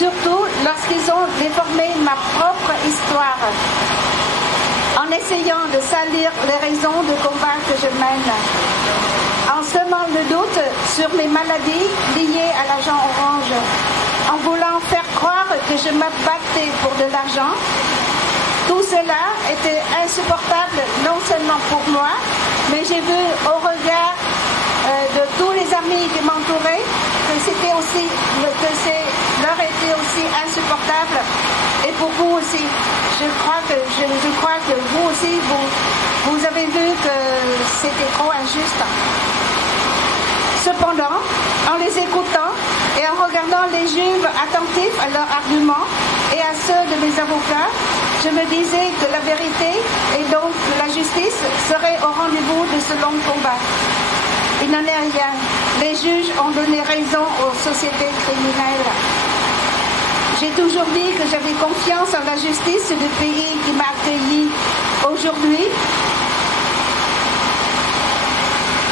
surtout lorsqu'ils ont déformé ma propre histoire, en essayant de salir les raisons de combat que je mène, en semant le doute sur mes maladies liées à l'agent orange, en voulant faire croire que je me battais pour de l'argent. Tout cela était insupportable, non seulement pour moi, mais j'ai vu au regard de tous les amis qui m'entouraient que c'était aussi, leur était aussi insupportable. Et pour vous aussi, je crois que vous aussi, vous avez vu que c'était trop injuste. Cependant, en les écoutant et en regardant les juges attentifs à leurs arguments et à ceux de mes avocats, je me disais que la vérité et donc la justice seraient au rendez-vous de ce long combat. Il n'en est rien. Les juges ont donné raison aux sociétés criminelles. J'ai toujours dit que j'avais confiance en la justice du pays qui m'a accueilli. Aujourd'hui,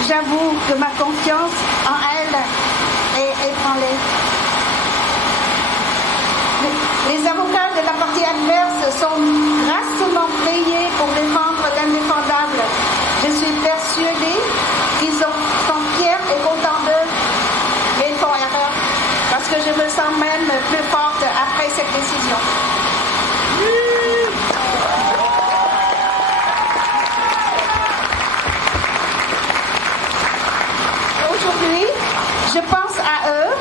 j'avoue que ma confiance en elle est ébranlée. Les avocats de la partie adverse sont grassement payés pour défendre l'indéfendable. Je suis persuadée qu'ils sont fiers et contents d'eux, mais ils font erreur, parce que je me sens même plus forte après cette décision. Aujourd'hui, je pense à eux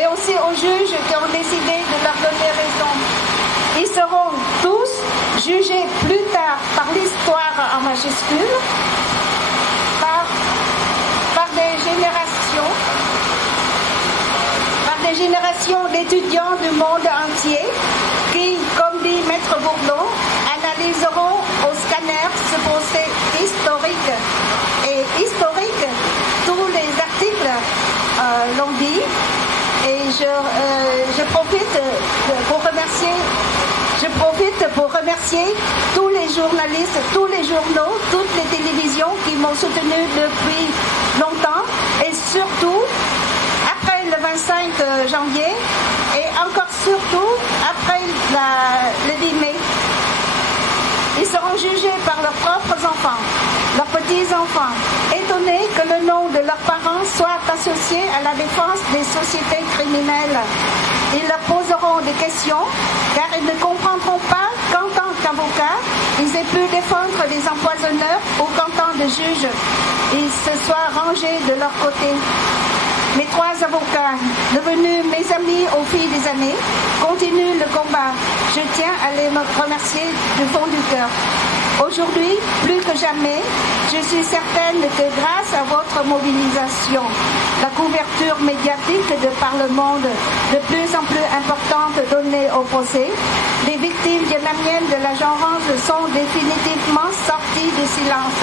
et aussi aux juges qui ont décidé de leur donner raison. Ils seront tous jugés plus tard par l'histoire en majuscule, par des générations d'étudiants du monde entier qui, comme dit Maître Bourdon, analyseront au scanner ce procès historique. Et historique, tous les articles l'ont dit. Et je profite pour remercier tous les journalistes, tous les journaux, toutes les télévisions qui m'ont soutenu depuis longtemps et surtout après le 25 janvier et encore surtout après le 10 mai. Ils seront jugés par leurs propres enfants, leurs petits-enfants, étonnés que le nom de leurs parents soit associé à la défense des sociétés criminelles. Ils leur poseront des questions, car ils ne comprendront pas qu'en tant qu'avocats, ils aient pu défendre des empoisonneurs ou qu'en tant que juges, ils se soient rangés de leur côté. Mes trois avocats, devenus mes amis au fil des années, continuent le combat. Je tiens à les remercier du fond du cœur. Aujourd'hui, plus que jamais, je suis certaine que grâce à votre mobilisation, la couverture médiatique de par le monde de plus en plus importante donnée au procès, les victimes vietnamiennes de l'agent orange sont définitivement sorties du silence.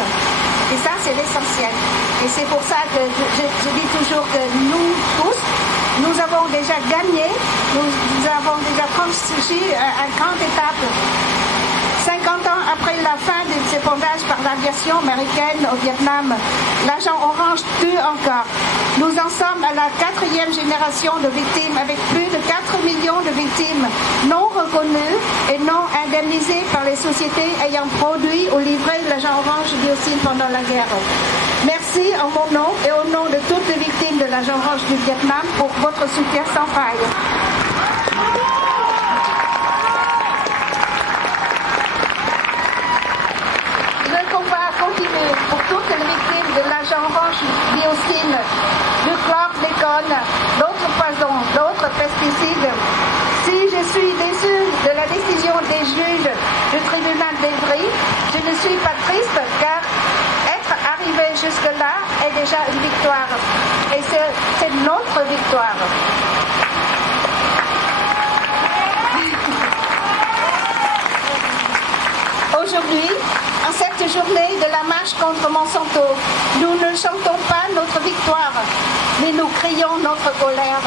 Et ça, c'est l'essentiel. Et c'est pour ça que je dis toujours que nous tous, nous avons déjà gagné, nous avons déjà franchi une grande étape. 50 ans après la fin de ces fondages par l'aviation américaine au Vietnam, l'agent orange tue encore. Nous en sommes à la 4e génération de victimes avec plus de 4 millions de victimes non reconnues et non indemnisées par les sociétés ayant produit ou livré l'agent orange dioxine pendant la guerre. Merci en mon nom et au nom de toutes les victimes de l'agent orange du Vietnam pour votre soutien sans faille. Pour toutes les victimes de l'agent orange dioxine, du chlordécone, d'autres poisons, d'autres pesticides. Si je suis déçue de la décision des juges du tribunal d'Evry, je ne suis pas triste car être arrivé jusque-là est déjà une victoire. Et c'est notre victoire. Aujourd'hui, en cette journée de la marche contre Monsanto, nous ne chantons pas notre victoire, mais nous crions notre colère.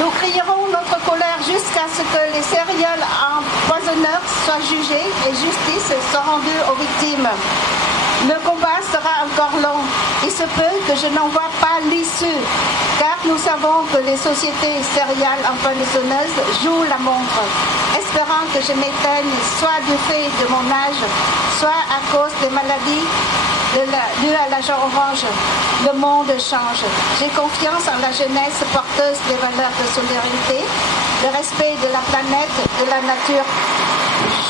Nous crierons notre colère jusqu'à ce que les céréales empoisonneurs soient jugés et justice soit rendue aux victimes. Le combat sera encore long. Il se peut que je n'en vois pas l'issue, car nous savons que les sociétés céréales empoisonneuses jouent la montre, espérant que je m'éteigne soit du fait de mon âge, soit à cause des maladies dues à l'agent orange. Le monde change. J'ai confiance en la jeunesse porteuse des valeurs de solidarité, le respect de la planète, de la nature.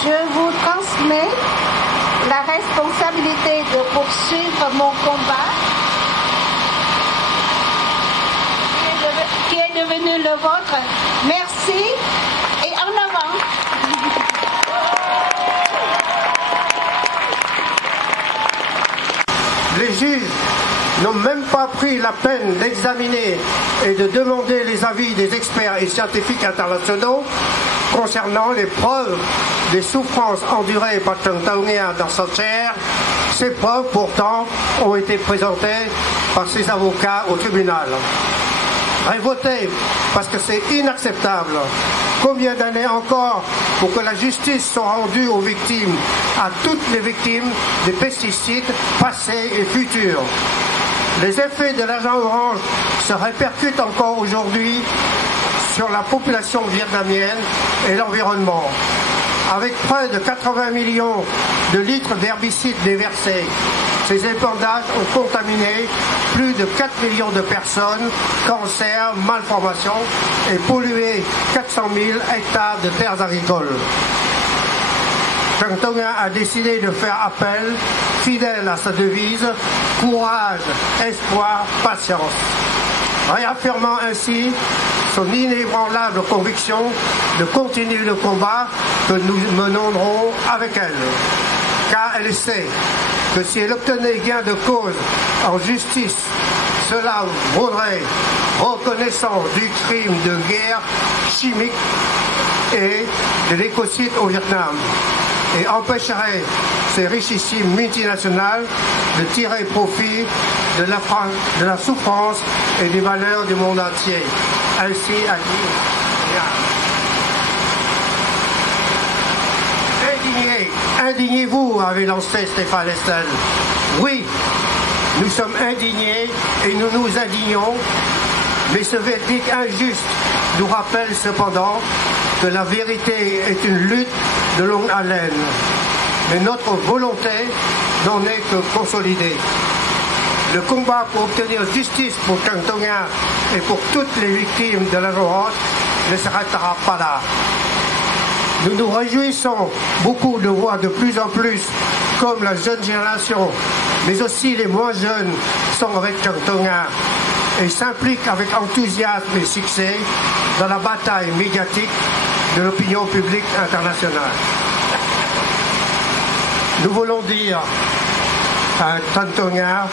Je vous transmets la responsabilité de poursuivre mon combat qui est devenu le vôtre. Merci et en avant. Les juges n'ont même pas pris la peine d'examiner et de demander les avis des experts et scientifiques internationaux concernant les preuves des souffrances endurées par Chang Tao-Nga dans sa chair. Ces preuves, pourtant, ont été présentées par ses avocats au tribunal. Révolté parce que c'est inacceptable. Combien d'années encore pour que la justice soit rendue aux victimes, à toutes les victimes des pesticides passés et futurs? Les effets de l'agent orange se répercutent encore aujourd'hui sur la population vietnamienne et l'environnement. Avec près de 80 millions de litres d'herbicides déversés, ces épandages ont contaminé plus de 4 millions de personnes, cancers, malformations et pollué 400 000 hectares de terres agricoles. Chang Tao-Nga a décidé de faire appel, fidèle à sa devise « Courage, espoir, patience », réaffirmant ainsi son inébranlable conviction de continuer le combat que nous mènerons avec elle. Car elle sait que si elle obtenait gain de cause en justice, cela vaudrait reconnaissance du crime de guerre chimique et de l'écocide au Vietnam et empêcherait ces richissimes multinationales de tirer profit de la souffrance et des valeurs du monde entier. Ainsi a dit. Indignez-vous, avait lancé Stéphane Hessel. Oui, nous sommes indignés et nous nous indignons, mais ce verdict injuste nous rappelle cependant que la vérité est une lutte de longue haleine. Mais notre volonté n'en est que consolidée. Le combat pour obtenir justice pour Chang Tao-Nga et pour toutes les victimes de l'agent orange ne s'arrêtera pas là. Nous nous réjouissons beaucoup de voir de plus en plus comme la jeune génération, mais aussi les moins jeunes, sont avec Chang Tao-Nga et s'impliquent avec enthousiasme et succès dans la bataille médiatique de l'opinion publique internationale. Nous voulons dire à Chang Tao-Nga,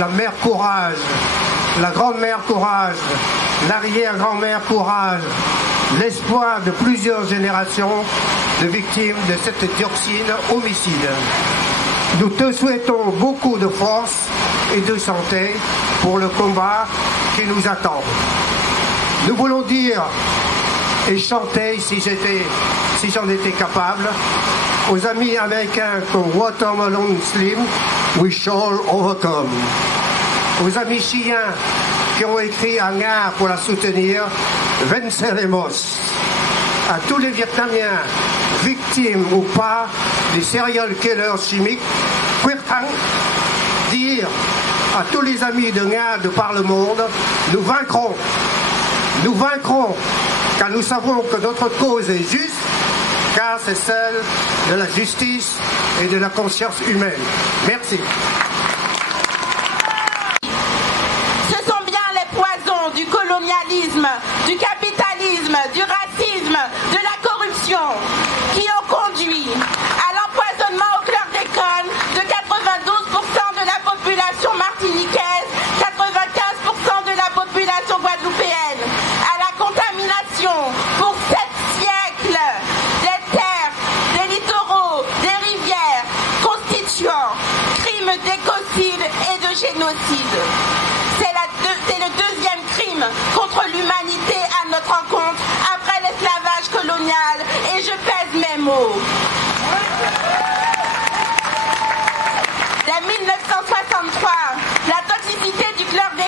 la mère courage, la grand-mère courage, l'arrière-grand-mère courage, l'espoir de plusieurs générations de victimes de cette dioxine homicide. Nous te souhaitons beaucoup de force et de santé pour le combat qui nous attend. Nous voulons dire et chanter, si j'en étais capable, aux amis américains comme Watermelon Slim, We shall overcome. Aux amis chiens qui ont écrit un art pour la soutenir, Venceremos. À tous les Vietnamiens, victimes ou pas, des serial killers chimiques, Quyết Thắng, dire à tous les amis de Nga de par le monde, nous vaincrons. Nous vaincrons, car nous savons que notre cause est juste, car c'est celle de la justice et de la conscience humaine. Merci. Du colonialisme, du capitalisme, du racisme, de la corruption qui ont conduit à l'empoisonnement au chlordécone de 92% de la population martiniquaise, 95% de la population guadeloupéenne, à la contamination pour 7 siècles des terres, des littoraux, des rivières, constituant crimes d'écocide et de génocide. C'est le deuxième crime contre l'humanité à notre encontre après l'esclavage colonial, et je pèse mes mots. Dès 1963, la toxicité du chlordécone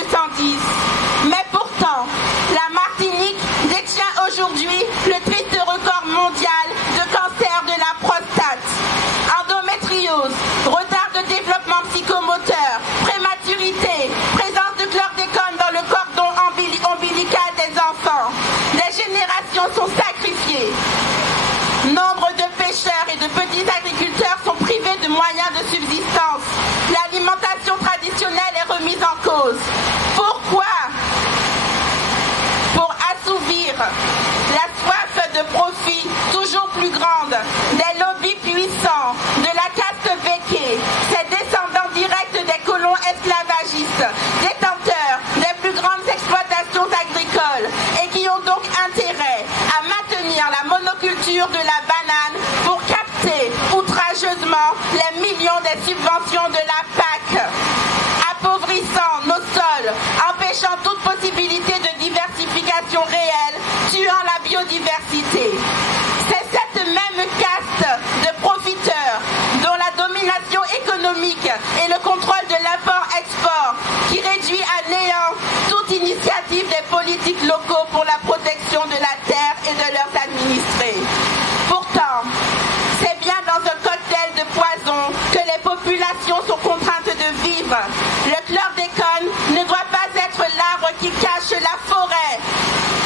210. Mais pourtant, la Martinique détient aujourd'hui le triste record mondial de cancer de la prostate. Endométriose, retard de développement psychomoteur, prématurité, présence de chlordécone dans le cordon ombilical des enfants. Des générations sont sacrifiées. Nombre de pêcheurs et de petits agriculteurs sont privés de moyens de subsistance. L'alimentation traditionnelle est remise en cause. Pourquoi? Pour assouvir la soif de profit toujours plus grande des lobbies puissants de la caste véquée, ces descendants directs des colons esclavagistes, détenteurs des plus grandes exploitations agricoles et qui ont donc intérêt à maintenir la monoculture de la banane pour capter outrageusement les millions des subventions de la PAC, appauvrissant nos sols, empêchant toute possibilité de diversification réelle, tuant la biodiversité. C'est cette même caste de profiteurs dont la domination économique et le contrôle de l'import-export qui réduit à néant toute initiative des politiques locaux pour la protection de la terre et de leurs administrés. Pourtant, c'est bien dans un cocktail de poison que les populations sont contraintes de vivre. Le chlordécone ne doit pas être l'arbre qui cache la forêt.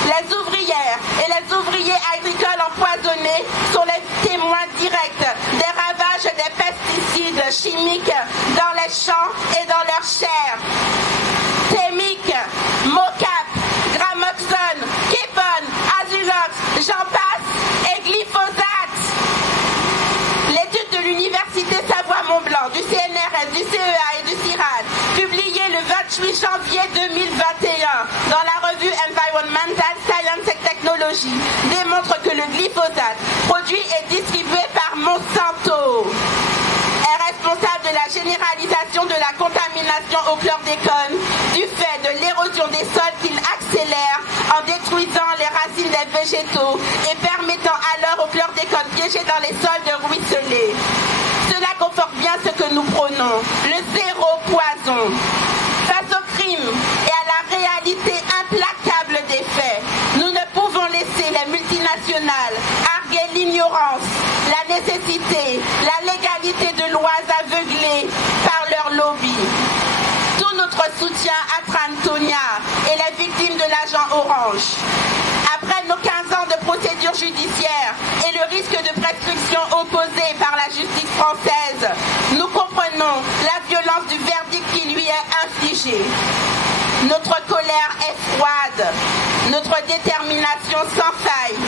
Les ouvrières et les ouvriers agricoles empoisonnés sont les témoins directs des ravages des pesticides chimiques dans les champs et dans leur chair. Thémique, Mocap, Gramoxone, Képone, Azulox, j'en passe, et glyphosate. L'étude de l'Université Savoie-Mont-Blanc, du CNRS, du CEA et du CIRAD, publiée le 28 janvier 2021 dans la revue Environmental Science and Technology, démontre que le glyphosate, produit et distribué par Monsanto, est responsable de la généralisation de la contamination au chlordécone du fait de l'érosion des sols qu'il accélère en détruisant les racines des végétaux et permettant alors au chlordécone piégé dans les sols de ruisseler. Cela conforte bien ce que nous prônons, le zéro poison. Face au crime et à la réalité implacable des faits, nous ne pouvons laisser les multinationales arguer l'ignorance, la nécessité, la légalité de lois aveuglées par leur lobby. Tout notre soutien à Trantonia et les victimes de l'agent Orange. Après nos 15 ans de procédure judiciaire et le risque de prescription opposé par la justice française, nous comprenons la violence du verdict qui lui est infligé. Notre colère est froide, notre détermination sans faille.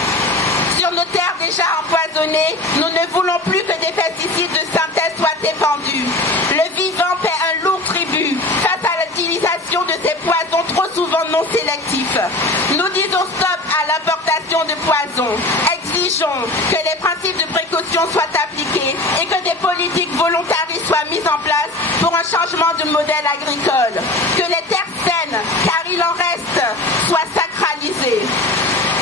Sur nos terres déjà empoisonnées, nous ne voulons plus que des pesticides de synthèse soient épandus. Le vivant paie un lourd tribut face à l'utilisation de ces poisons trop souvent non sélectifs. Nous disons stop à l'importation de poisons. Exigeons que les principes de précaution soient appliqués et que des politiques volontaristes soient mises en place pour un changement de modèle agricole. Que les terres saines, car il en reste, soient sacralisées.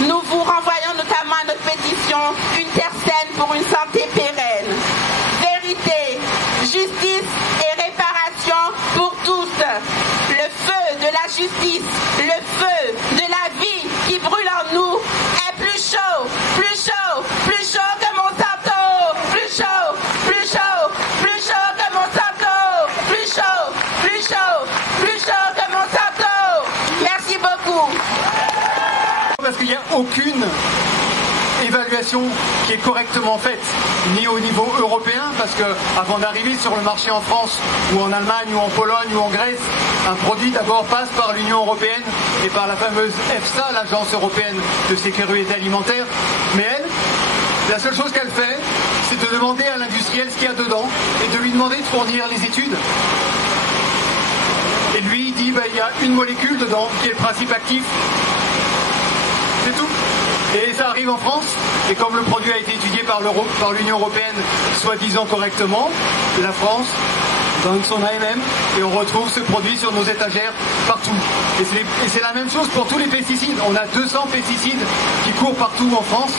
Nous vous renvoyons notamment à notre pétition « Une terre saine pour une santé pérenne ». Vérité, justice et réparation pour tous. Le feu de la justice, le feu de la vie qui brûle en nous est plus chaud, plus chaud, plus chaud que Monsanto. Plus chaud, plus chaud, plus chaud que Monsanto. Plus chaud, plus chaud, plus chaud que Monsanto. Merci beaucoup. Parce qu'il n'y a aucune évaluation qui est correctement faite, ni au niveau européen, parce que avant d'arriver sur le marché en France ou en Allemagne ou en Pologne ou en Grèce, un produit d'abord passe par l'Union européenne et par la fameuse EFSA, l'Agence européenne de sécurité alimentaire. Mais elle, la seule chose qu'elle fait, c'est de demander à l'industriel ce qu'il y a dedans et de lui demander de fournir les études. Et lui, il dit, il y a une molécule dedans qui est le principe actif. C'est tout. Et ça arrive en France, et comme le produit a été étudié par l'Union européenne, soi-disant correctement, la France donne son AMM, et on retrouve ce produit sur nos étagères partout. Et c'est la même chose pour tous les pesticides. On a 200 pesticides qui courent partout en France,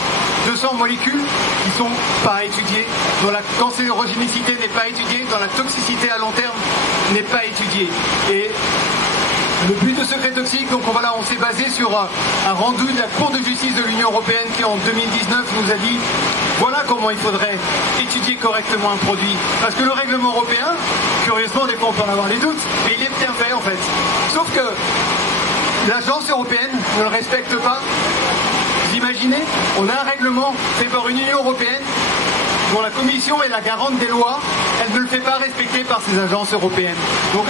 200 molécules qui ne sont pas étudiées, dont la cancérogénicité n'est pas étudiée, dont la toxicité à long terme n'est pas étudiée. Et Le but de Secret Toxique, donc voilà, on s'est basé sur un rendu de la Cour de justice de l'Union européenne qui en 2019 nous a dit voilà comment il faudrait étudier correctement un produit. Parce que le règlement européen, curieusement, des fois on peut en avoir les doutes, mais il est bien fait en fait. Sauf que l'agence européenne ne le respecte pas. Vous imaginez, on a un règlement fait par une Union européenne dont la Commission est la garante des lois, elle ne le fait pas respecter par ces agences européennes. Donc,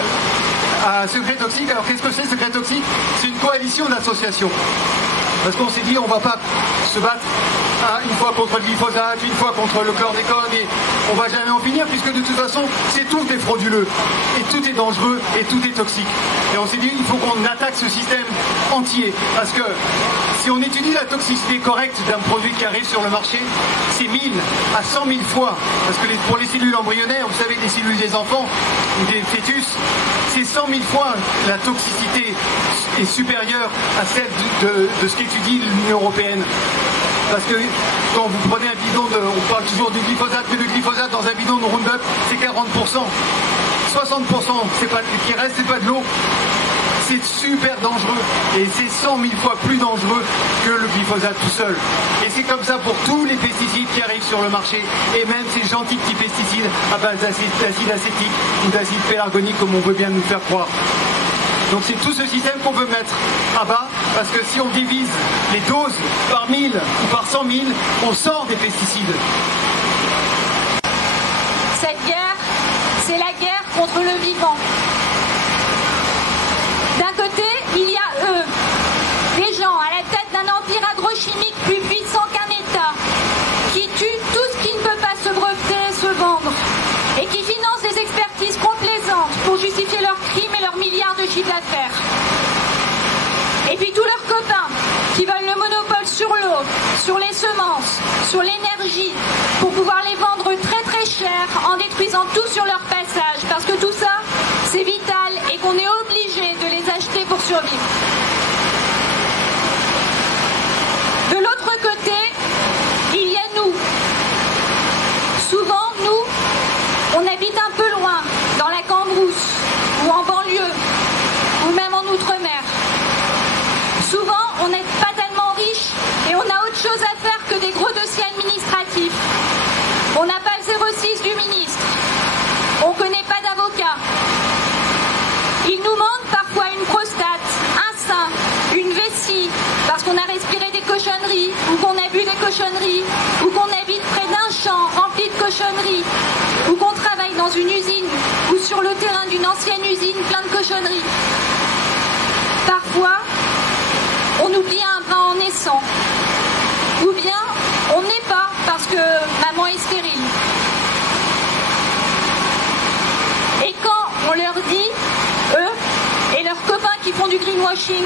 à Secret Toxique, alors qu'est-ce que c'est Secret Toxique? C'est une coalition d'associations. Parce qu'on s'est dit, on ne va pas se battre une fois contre le glyphosate, une fois contre le chlordécone, et on ne va jamais en finir, puisque de toute façon, tout est frauduleux, et tout est dangereux, et tout est toxique. Et on s'est dit, il faut qu'on attaque ce système entier, parce que si on étudie la toxicité correcte d'un produit qui arrive sur le marché, c'est 1000 à 100 000 fois, parce que pour les cellules embryonnaires, vous savez, les cellules des enfants, ou des fœtus, c'est 100 000 fois la toxicité est supérieure à celle de ce qu'étudie l'Union européenne. Parce que quand vous prenez un bidon on parle toujours du glyphosate, mais le glyphosate dans un bidon de Roundup, c'est 40%. 60% qui reste, c'est pas de l'eau. C'est super dangereux. Et c'est 100 000 fois plus dangereux que le glyphosate tout seul. Et c'est comme ça pour tous les pesticides qui arrivent sur le marché. Et même ces gentils petits pesticides à base d'acide acétique ou d'acide pélargonique, comme on veut bien nous faire croire. Donc c'est tout ce système qu'on veut mettre à bas, parce que si on divise les doses par 1000 ou par 100 000, on sort des pesticides. Cette guerre, c'est la guerre contre le vivant. D'un côté, il y a eux, des gens à la tête d'un empire agrochimique plus puissant qu'un État, qui tuent tout ce qui ne peut pas se breveter et se vendre, et qui financent des expertises complaisantes pour justifier leurs crimes et leurs milliards de chiffres d'affaires. Et puis tous leurs copains qui veulent le monopole sur l'eau, sur les semences, sur l'énergie, pour pouvoir les vendre très très cher en détruisant tout sur leur passage, parce que tout ça, c'est vital et qu'on est obligé de les acheter pour survivre. De l'autre côté, il y a nous. Souvent, nous, on habite un peu loin, dans la Cambrousse, ou en banlieue, ou même en Outre-mer. Souvent, on n'est pas tellement riche et on a autre chose à faire que des gros dossiers administratifs. On n'a pas le 06 du ministre. On ne connaît pas d'avocat. Il nous manque parfois une prostate, un sein, une vessie, parce qu'on a respiré des cochonneries, ou qu'on a bu des cochonneries, ou qu'on habite près d'un champ rempli de cochonneries, ou qu'on travaille dans une usine, ou sur le terrain d'une ancienne usine plein de cochonneries. Parfois, on oublie un bras en naissant, ou bien on n'est pas parce que maman est stérile. Et quand on leur dit, eux et leurs copains qui font du greenwashing,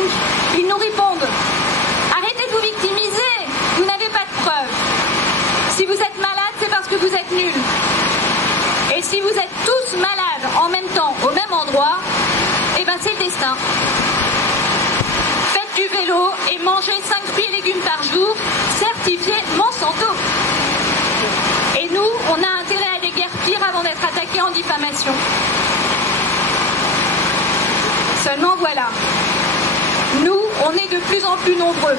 ils nous répondent « Arrêtez de vous victimiser, vous n'avez pas de preuves. Si vous êtes malade, c'est parce que vous êtes nuls. Et si vous êtes tous malades en même temps, au même endroit, eh ben c'est le destin. Faites du vélo et mangez 5 fruits et légumes par jour, certifié Monsanto. Et nous, on a intérêt à des guerres pires avant d'être attaqués en diffamation. Seulement voilà, nous, on est de plus en plus nombreux.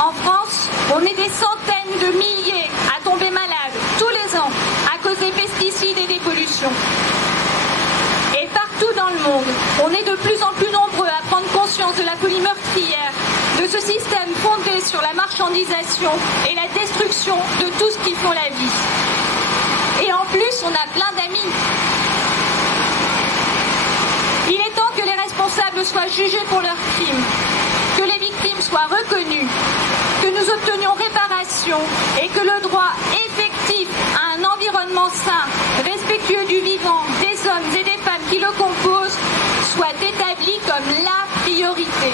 En France, on est des centaines de milliers à tomber malades tous les ans à cause des pesticides et des pollutions. Et partout dans le monde, on est de plus en plus nombreux à prendre conscience de la folie meurtrière, de ce système fondé sur la marchandisation et la destruction de tout ce qui font la vie. Et en plus, on a plein d'amis. Il est temps que les responsables soient jugés pour leurs crimes, que les victimes soient reconnues, que nous obtenions réparation et que le droit effectif à un environnement sain, respectueux du vivant, des hommes et des femmes qui le composent, soit établi comme la priorité.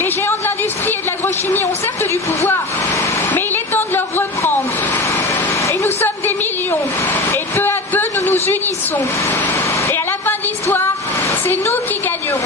Les géants de l'industrie et de l'agrochimie ont certes du pouvoir, mais il est temps de leur reprendre. Et nous sommes des millions, et peu à peu nous nous unissons. Et à la fin de l'histoire, c'est nous qui gagnerons.